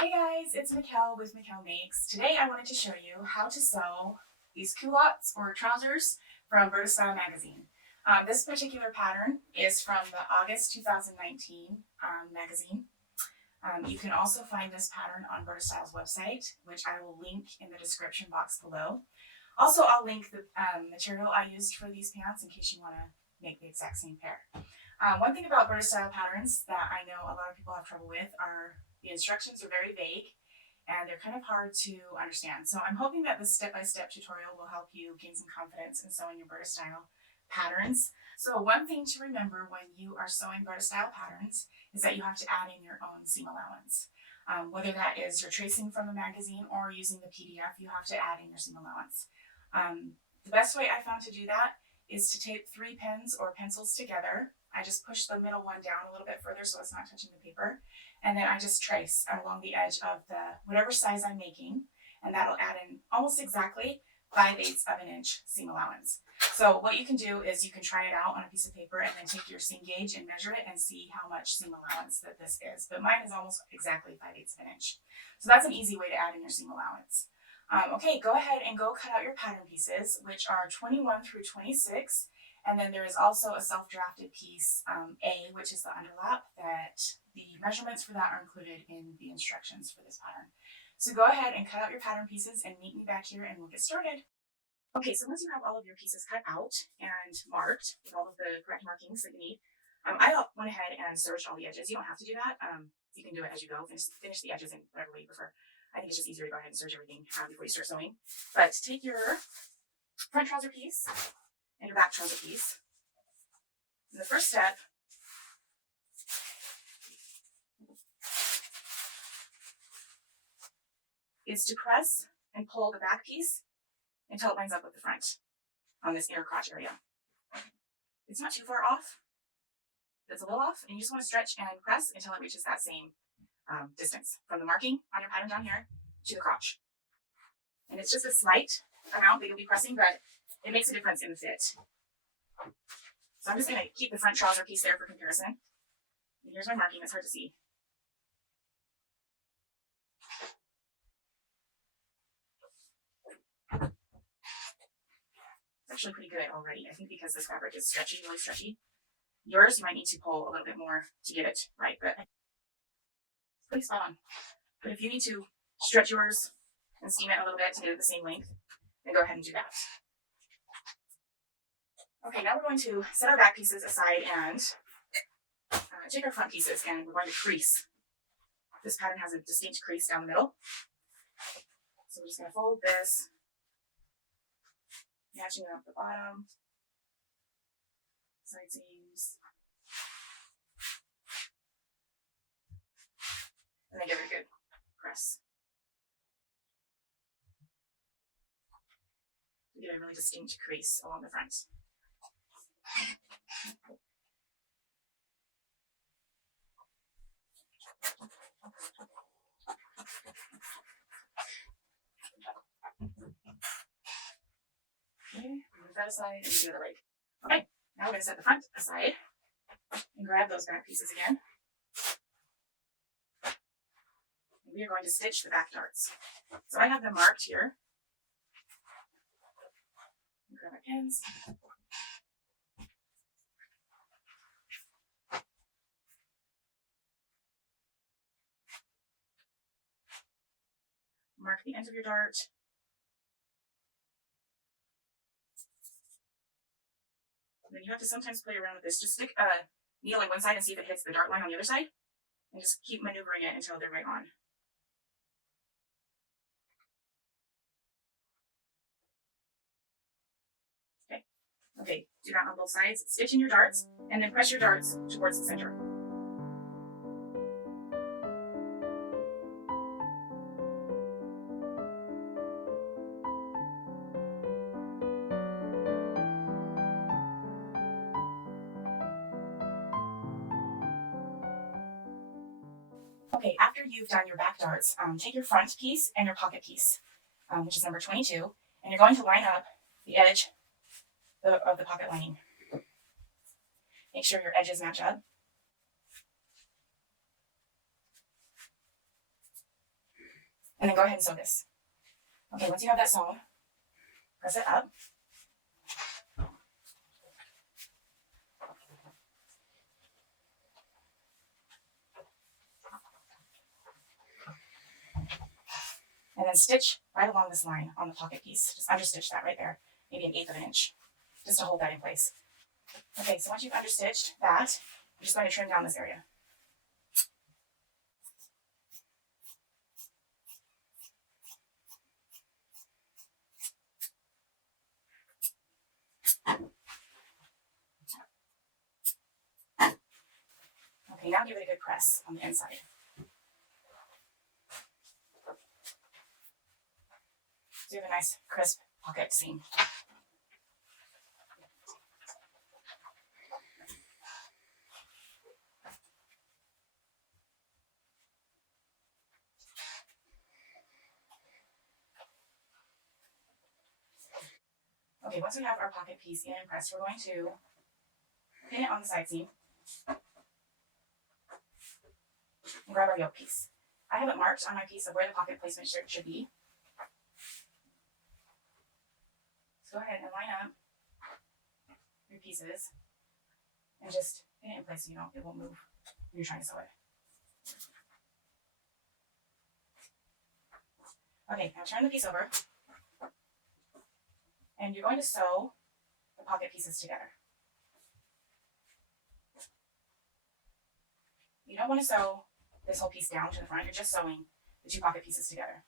Hey guys, it's Mikkel with Mikkel Makes. Today I wanted to show you how to sew these culottes or trousers from Burda Style magazine. This particular pattern is from the August 2019 magazine. You can also find this pattern on Burda Style's website, which I will link in the description box below. Also, I'll link the material I used for these pants in case you want to make the exact same pair. One thing about Burda Style patterns that I know a lot of people have trouble with are the instructions are very vague and they're kind of hard to understand. So I'm hoping that this step-by-step tutorial will help you gain some confidence in sewing your Burda Style patterns. So one thing to remember when you are sewing Burda Style patterns is that you have to add in your own seam allowance. Whether that is you're tracing from the magazine or using the PDF, you have to add in your seam allowance. The best way I found to do that is to tape 3 pens or pencils together. I just push the middle one down a little bit further so it's not touching the paper. And then I just trace along the edge of the whatever size I'm making, and that'll add in almost exactly 5/8 of an inch seam allowance. So what you can do is you can try it out on a piece of paper and then take your seam gauge and measure it and see how much seam allowance that this is. But mine is almost exactly 5/8 of an inch. So that's an easy way to add in your seam allowance. Okay, go ahead and go cut out your pattern pieces, which are 21 through 26. And then there is also a self-drafted piece, A, which is the underlap, that the measurements for that are included in the instructions for this pattern. So go ahead and cut out your pattern pieces and meet me back here and we'll get started. Okay, so once you have all of your pieces cut out and marked with all of the correct markings that you need, I went ahead and serged all the edges. You don't have to do that. You can do it as you go, finish the edges in whatever way you prefer. I think it's just easier to go ahead and serge everything before you start sewing. But take your front trouser piece and your back trouser piece. And the first step is to press and pull the back piece until it lines up with the front on this inner crotch area. It's not too far off. It's a little off, and you just want to stretch and press until it reaches that same distance from the marking on your pattern down here to the crotch. And it's just a slight amount that you'll be pressing, but it makes a difference in the fit. So I'm just going to keep the front trouser piece there for comparison. And here's my marking. It's hard to see. It's actually pretty good already, I think, because this fabric is stretchy, really stretchy. Yours, you might need to pull a little bit more to get it right, but it's pretty spot on. But if you need to stretch yours and steam it a little bit to get it the same length, then go ahead and do that. Okay, now we're going to set our back pieces aside and take our front pieces and we're going to crease. This pattern has a distinct crease down the middle. So we're just going to fold this, matching up the bottom, side seams, and then give it a good press. We get a really distinct crease along the front. Okay, move that aside and do the other leg. Okay, now we're going to set the front aside and grab those back pieces again. And we are going to stitch the back darts. So I have them marked here. Grab my pins. Mark the end of your dart. And then you have to sometimes play around with this. Just stick a needle in one side and see if it hits the dart line on the other side. And just keep maneuvering it until they're right on. Okay, do that on both sides. Stitch in your darts, and then press your darts towards the center. Okay, after you've done your back darts, take your front piece and your pocket piece, which is number 22, and you're going to line up the edge of the pocket lining. Make sure your edges match up. And then go ahead and sew this. Okay, once you have that sewn, press it up. And then stitch right along this line on the pocket piece. Just understitch that right there, maybe 1/8 of an inch, just to hold that in place. Okay, so once you've understitched that, I'm just going to trim down this area. Okay, now give it a good press on the inside. So you have a nice crisp pocket seam. Okay, once we have our pocket piece in and pressed, we're going to pin it on the side seam and grab our yoke piece. I have it marked on my piece of where the pocket placement should be. So go ahead and line up your pieces and just pin it in place so it won't move when you're trying to sew it. Okay, now turn the piece over and you're going to sew the pocket pieces together. You don't want to sew this whole piece down to the front, you're just sewing the 2 pocket pieces together.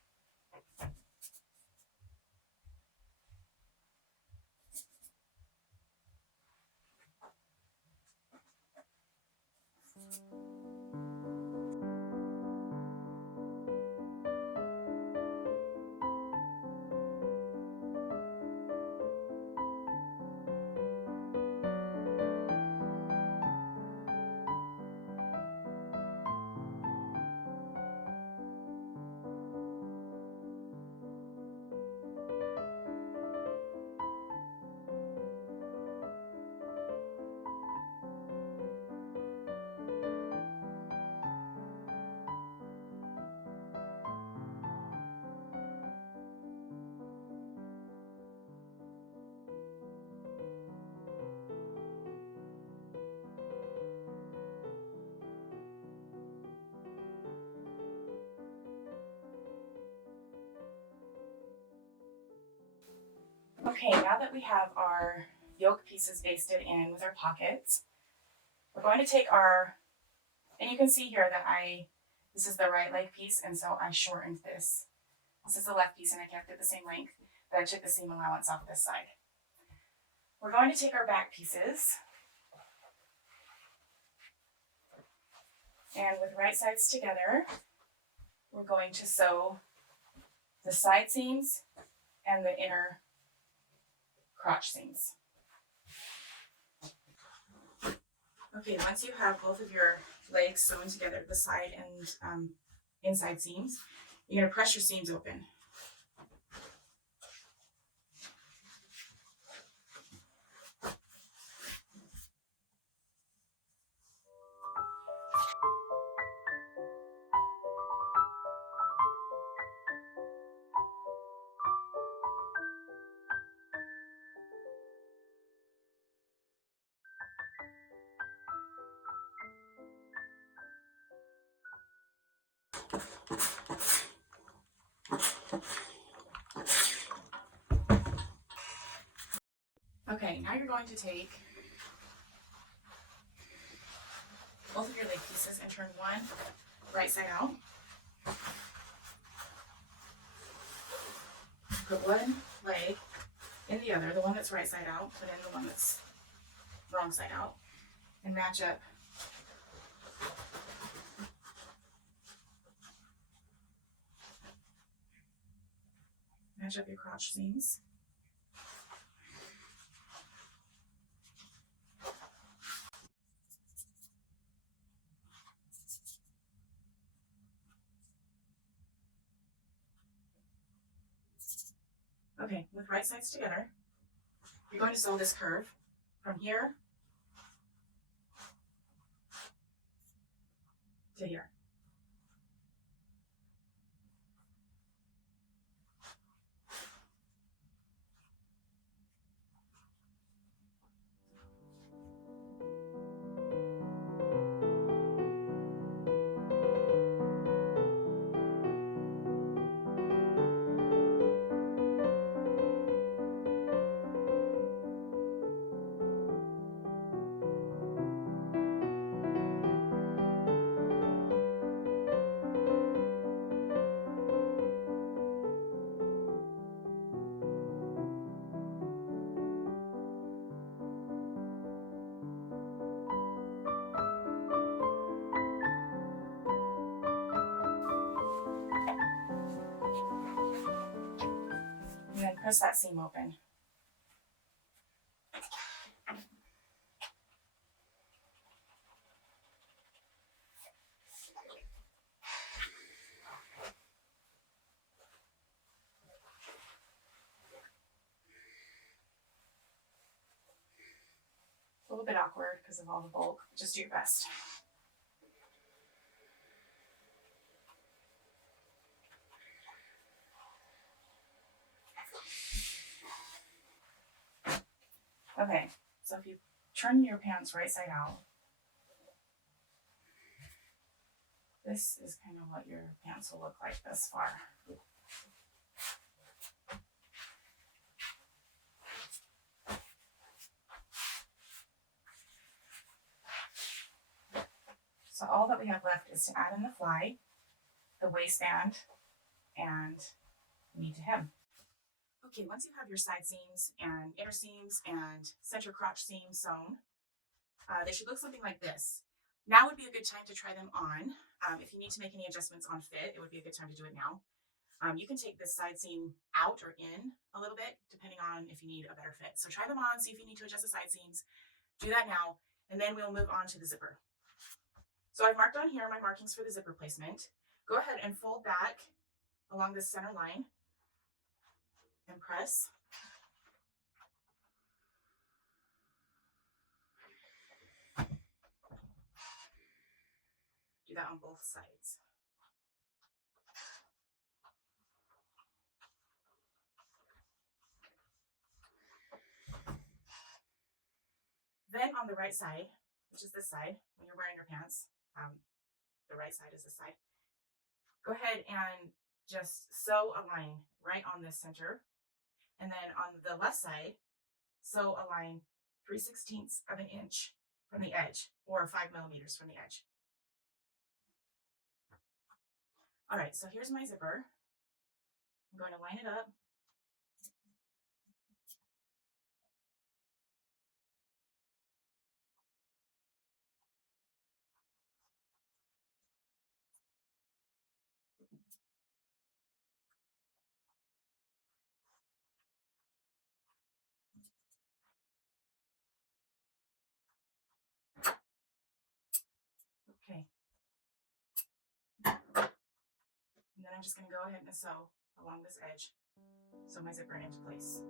Okay, now that we have our yoke pieces basted in with our pockets, we're going to take and you can see here that this is the right leg piece, and so I shortened this. This is the left piece, and I kept it the same length, but I took the seam allowance off this side. We're going to take our back pieces, and with right sides together, we're going to sew the side seams and the inner crotch seams. Okay, once you have both of your legs sewn together, the side and inside seams, you're going to press your seams open. Okay, now you're going to take both of your leg pieces and turn one right side out. Put one leg in the other, the one that's right side out, put in the one that's wrong side out, and match up your crotch seams. Okay, with right sides together, you're going to sew this curve from here to here. press that seam open. A little bit awkward because of all the bulk, but just do your best. Okay, so if you turn your pants right side out, this is kind of what your pants will look like thus far. So all that we have left is to add in the fly, the waistband, and knee to hem. Okay, once you have your side seams and inner seams and center crotch seams sewn, they should look something like this. Now would be a good time to try them on. If you need to make any adjustments on fit, it would be a good time to do it now. You can take this side seam out or in a little bit, depending on if you need a better fit. So try them on, see if you need to adjust the side seams. Do that now, and then we'll move on to the zipper. So I've marked on here my markings for the zipper placement. Go ahead and fold back along this center line and press. Do that on both sides. Then on the right side, which is this side, when you're wearing your pants, the right side is this side. Go ahead and just sew a line right on this center. And then on the left side, sew a line 3/16 of an inch from the edge, or 5 millimeters from the edge. All right, so here's my zipper. I'm going to line it up. Okay. And then I'm just going to go ahead and sew along this edge, sew my zipper into place.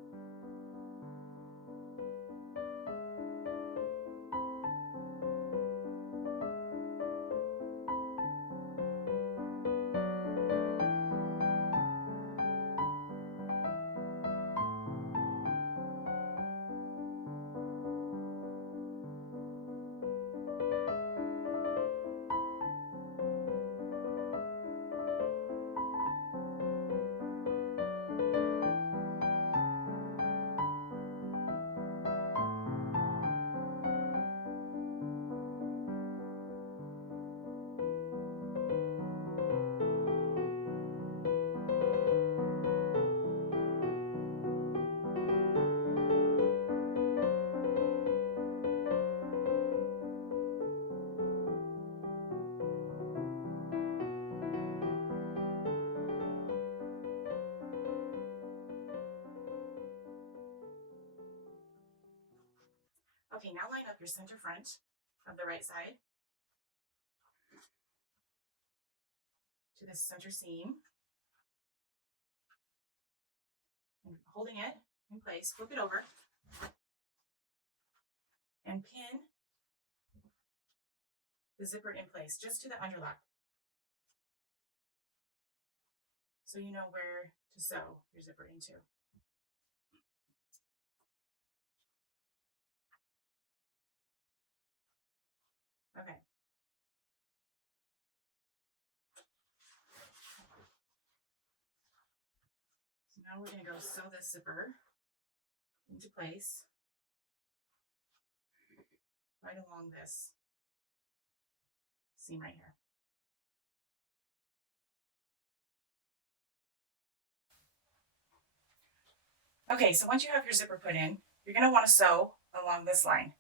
Okay, now line up your center front of the right side to this center seam. And holding it in place, flip it over and pin the zipper in place just to the underlap, so you know where to sew your zipper into. Okay. So now we're going to go sew this zipper into place right along this seam right here. Okay, so once you have your zipper put in, you're going to want to sew along this line.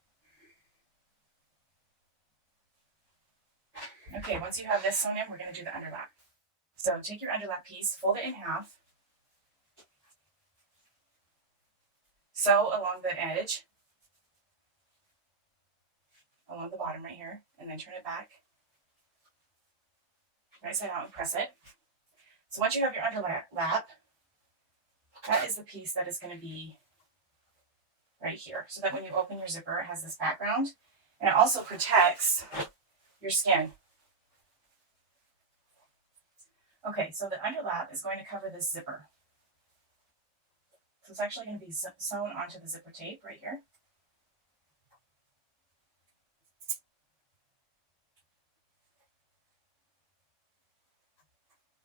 Okay, once you have this sewn in, we're going to do the underlap. So take your underlap piece, fold it in half, sew along the edge, along the bottom right here, and then turn it back. Right side out and press it. So once you have your underlap, that is the piece that is going to be right here. So that when you open your zipper, it has this background. And it also protects your skin. Okay, so the underlap is going to cover this zipper. So it's actually going to be sewn onto the zipper tape right here.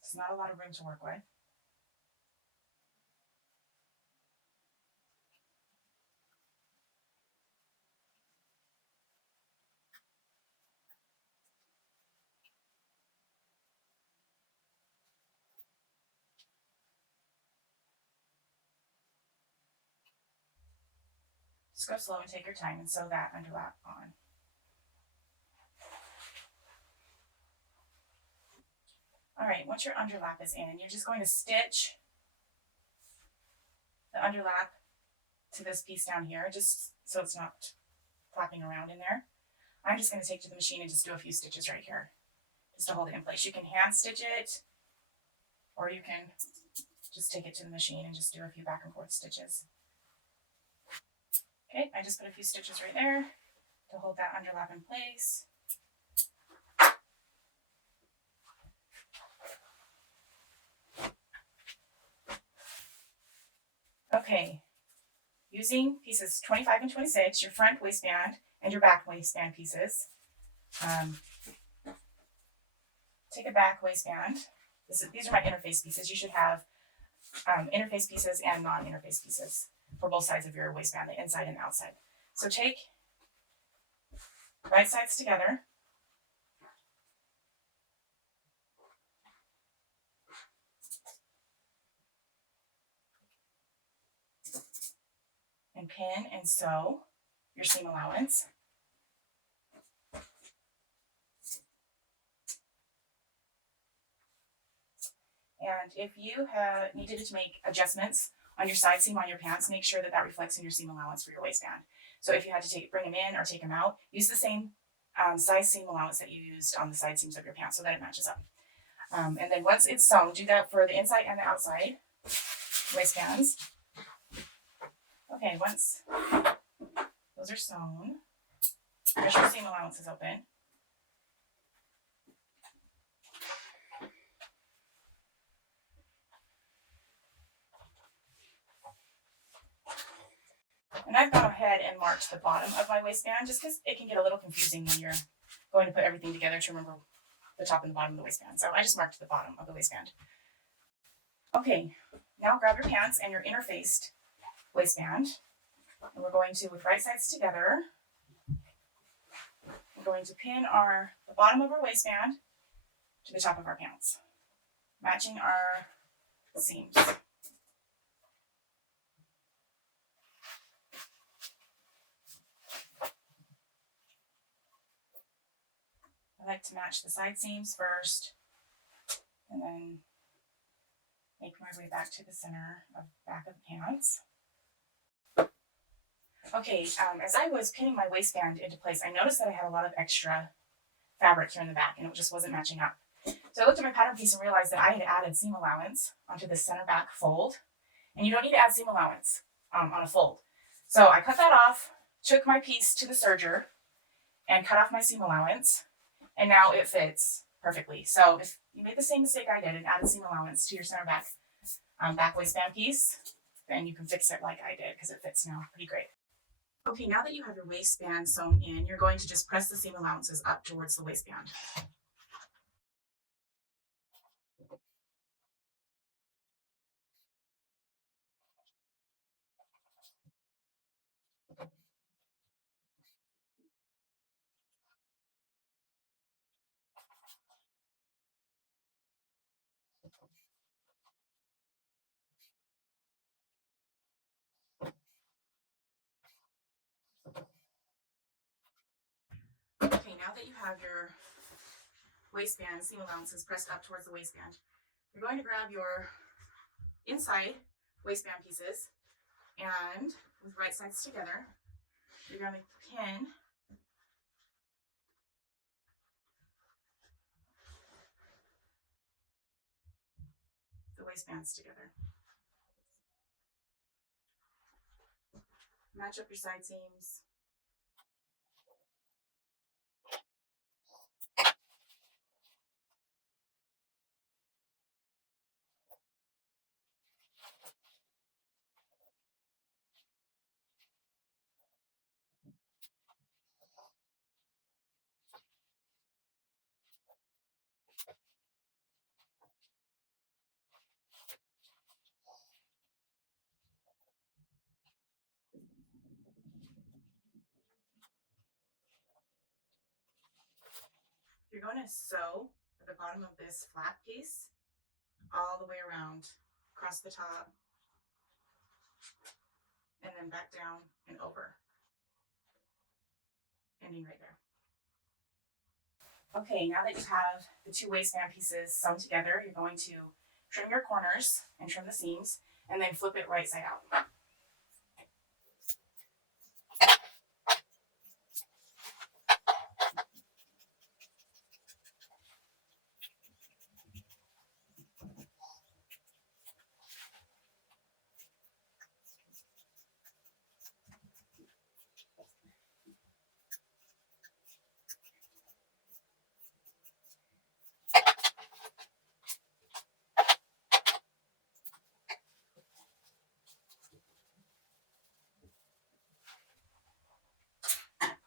There's not a lot of room to work with. Just go slow and take your time and sew that underlap on. All right, once your underlap is in, you're just going to stitch the underlap to this piece down here, just so it's not flapping around in there. I'm just going to take to the machine and just do a few stitches right here, just to hold it in place. You can hand stitch it, or you can just take it to the machine and just do a few back and forth stitches. Okay, I just put a few stitches right there to hold that underlap in place. Okay, using pieces 25 and 26, your front waistband and your back waistband pieces. Take a back waistband. These are my interface pieces. You should have interface pieces and non-interface pieces for both sides of your waistband, the inside and the outside. So take right sides together. And pin and sew your seam allowance. And if you have needed to make adjustments on your side seam on your pants, make sure that that reflects in your seam allowance for your waistband. So if you had to bring them in or take them out, use the same size seam allowance that you used on the side seams of your pants so that it matches up. And then once it's sewn, do that for the inside and the outside waistbands. Okay, once those are sewn, make sure your seam allowance is open. And I've gone ahead and marked the bottom of my waistband just because it can get a little confusing when you're going to put everything together to remember the top and the bottom of the waistband. So I just marked the bottom of the waistband. Okay, now grab your pants and your interfaced waistband. And we're going to, with right sides together, we're going to pin the bottom of our waistband to the top of our pants, matching our seams. I like to match the side seams first, and then make my way back to the center of the back of the pants. Okay, as I was pinning my waistband into place, I noticed that I had a lot of extra fabric here in the back, and it just wasn't matching up. So I looked at my pattern piece and realized that I had added seam allowance onto the center back fold, and you don't need to add seam allowance on a fold. So I cut that off, took my piece to the serger, and cut off my seam allowance, and now it fits perfectly. So if you made the same mistake I did and added seam allowance to your center back waistband piece, then you can fix it like I did because it fits now pretty great. Okay, now that you have your waistband sewn in, you're going to just press the seam allowances up towards the waistband. Okay, now that you have your waistband seam allowances pressed up towards the waistband, you're going to grab your inside waistband pieces and with right sides together. You're going to pin the waistbands together. Match up your side seams. You're going to sew at the bottom of this flat piece all the way around, across the top, and then back down and over, ending right there. Okay, now that you have the two waistband pieces sewn together, you're going to trim your corners and trim the seams, and then flip it right side out.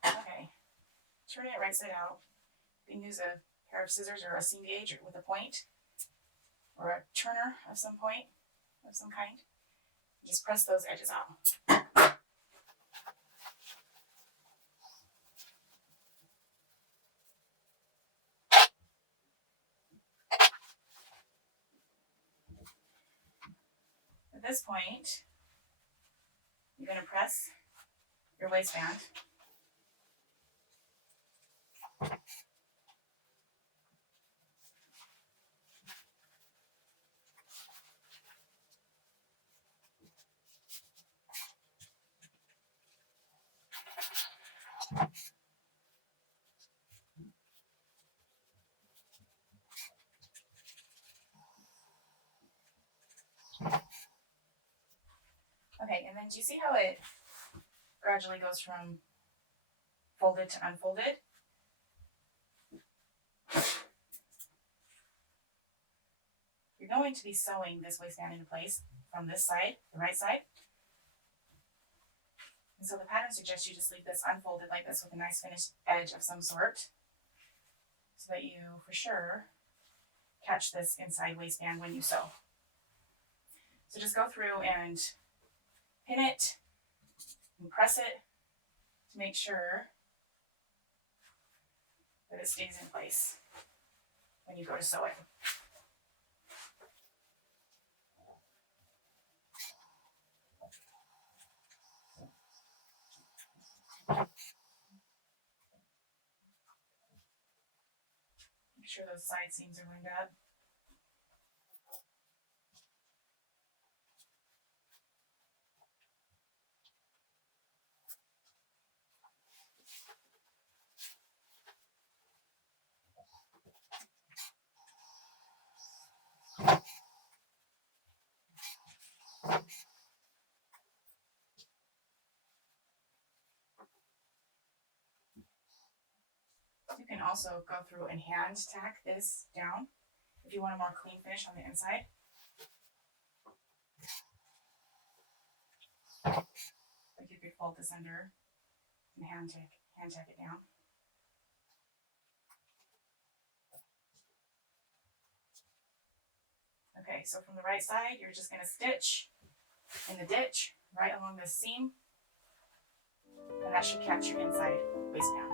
Okay, turn it right side out. You can use a pair of scissors or a seam gauge with a point, or a turner of some point, of some kind. Just press those edges out. At this point, you're going to press your waistband. Okay, and then do you see how it gradually goes from folded to unfolded? You're going to be sewing this waistband into place from this side, the right side. And so the pattern suggests you just leave this unfolded like this with a nice finished edge of some sort, so that you for sure catch this inside waistband when you sew. So just go through and pin it and press it to make sure that it stays in place when you go to sew it. Make sure those side seams are lined up. You can also go through and hand tack this down if you want a more clean finish on the inside. Like you could fold this under and hand tack it down. Okay, so from the right side, you're just going to stitch in the ditch right along this seam, and that should catch your inside waistband.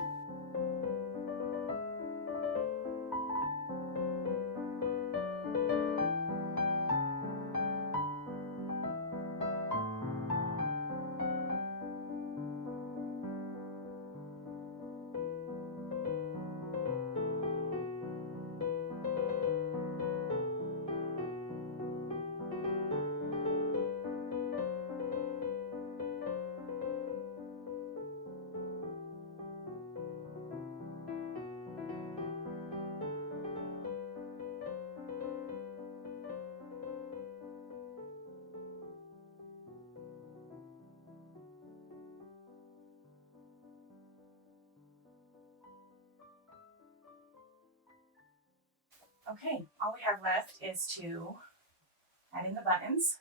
Okay, all we have left is to add in the buttons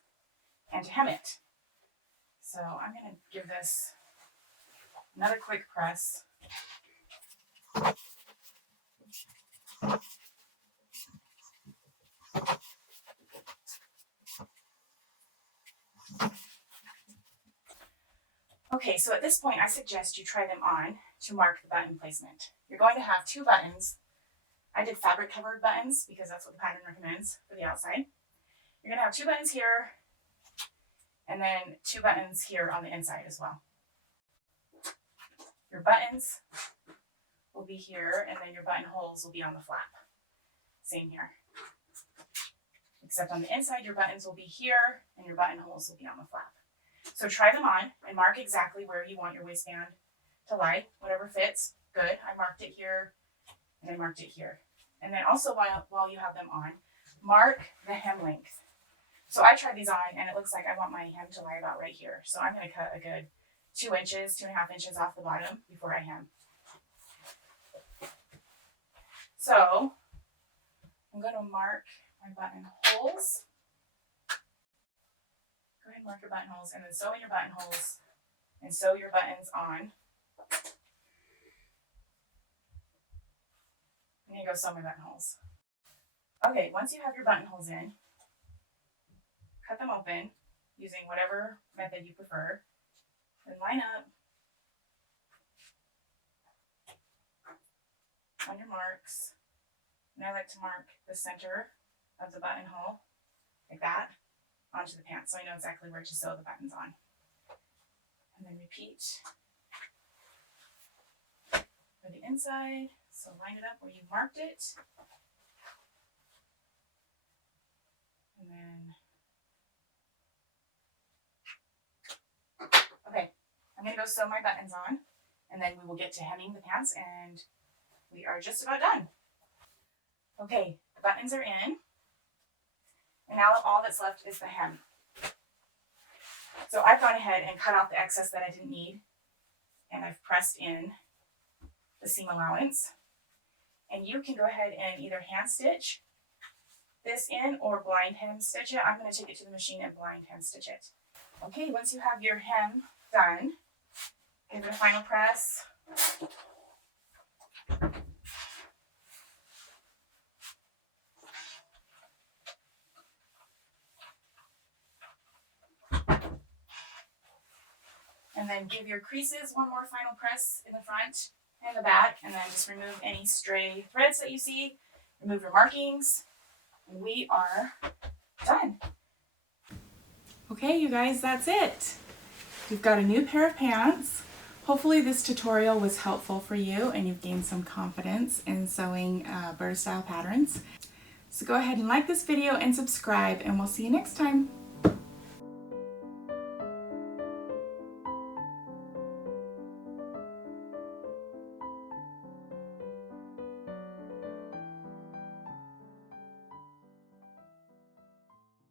and to hem it. So I'm going to give this another quick press. Okay, so at this point I suggest you try them on to mark the button placement. You're going to have 2 buttons. I did fabric covered buttons because that's what the pattern recommends for the outside. You're going to have 2 buttons here and then 2 buttons here on the inside as well. Your buttons will be here and then your buttonholes will be on the flap. Same here. Except on the inside, your buttons will be here and your buttonholes will be on the flap. So try them on and mark exactly where you want your waistband to lie, whatever fits. Good. I marked it here and I marked it here. And then also while you have them on, mark the hem length. So I tried these on and it looks like I want my hem to lie about right here. So I'm going to cut a good 2 inches, 2.5 inches off the bottom before I hem. So I'm going to mark my buttonholes. Go ahead and mark your buttonholes and then sew in your buttonholes and sew your buttons on. I'm going to go sew my buttonholes. Okay, once you have your buttonholes in, cut them open using whatever method you prefer. Then line up on your marks. And I like to mark the center of the buttonhole like that onto the pants so I know exactly where to sew the buttons on. And then repeat for the inside. So line it up where you marked it. And then, okay, I'm going to go sew my buttons on and then we will get to hemming the pants and we are just about done. Okay, the buttons are in. And now all that's left is the hem. So I've gone ahead and cut off the excess that I didn't need. And I've pressed in the seam allowance. And you can go ahead and either hand stitch this in or blind hem stitch it. I'm going to take it to the machine and blind hem stitch it. Okay, once you have your hem done, give it a final press. And then give your creases one more final press in the front and the back, and then just remove any stray threads that you see, remove your markings, and we are done. Okay, you guys, that's it. You've got a new pair of pants. Hopefully this tutorial was helpful for you and you've gained some confidence in sewing Burda style patterns. So go ahead and like this video and subscribe, and we'll see you next time.